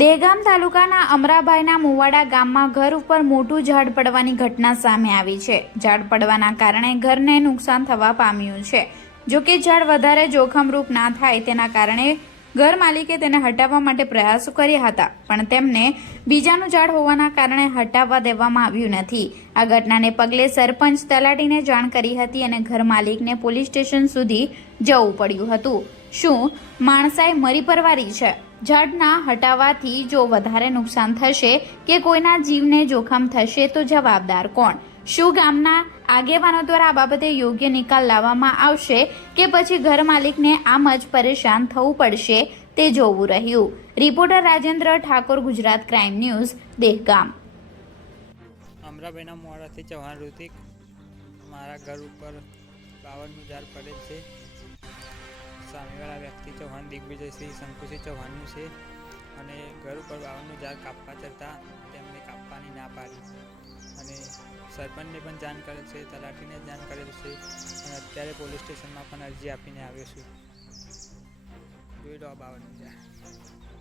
દહેગામ તાલુકાના અમરાભાઈના મુવાડા ગામમાં ઘર ઉપર મોટું ઝાડ પડવાની ઘટના સામે આવી છે। ઝાડ પડવાના કારણે ઘરને નુકસાન થવા પામ્યું છે। જો કે ઝાડ વધારે જોખમરૂપ ના થાય તેના કારણે ઘર માલિકે તેને હટાવવા માટે પ્રયાસો કર્યા હતા, પણ તેમને બીજાનું ઝાડ હોવાના કારણે હટાવવા દેવામાં આવ્યું નથી। આ ઘટનાને પગલે સરપંચ તલાટીને જાણ કરી હતી અને ઘર માલિકને પોલીસ સ્ટેશન સુધી જવું પડ્યું હતું। શું માણસાઈ મરી પરવારી છે? ઝાડના હટાવવાથી જો વધારે નુકસાન થશે કે કોઈના જીવને જોખમ થશે તો જવાબદાર કોણ? શું ગામના આગેવાનો દ્વારા આ બાબતે યોગ્ય નિકાલ લાવવામાં આવશે કે પછી ઘર માલિકને આમ જ પરેશાન થવું પડશે તે જોવું રહ્યું। Reporter Rajendra Thakor, Gujarat crime news, Dehgam. અમરાભાઈના મોડાથી ચૌહાણ ઋતિક, મારા ઘર ઉપર બાવળનું ઝાડ પડેલ છે। સામેવાળા વ્યક્તિ ચૌહાણ દિગ્વિજયસિંહ શંકુસિંહ ચૌહાણનું છે અને ઘર ઉપર બાવળનું ઝાડ કાપવા જતાં તેમને કાપવાની ના પાડી અને સરપંચને પણ જાણ કરેલ છે, તલાટીને જાણ કરેલ છે અને અત્યારે પોલીસ સ્ટેશનમાં પણ અરજી આપીને આવ્યો છું। જોઈ લો આ બાવળનું ઝાડ।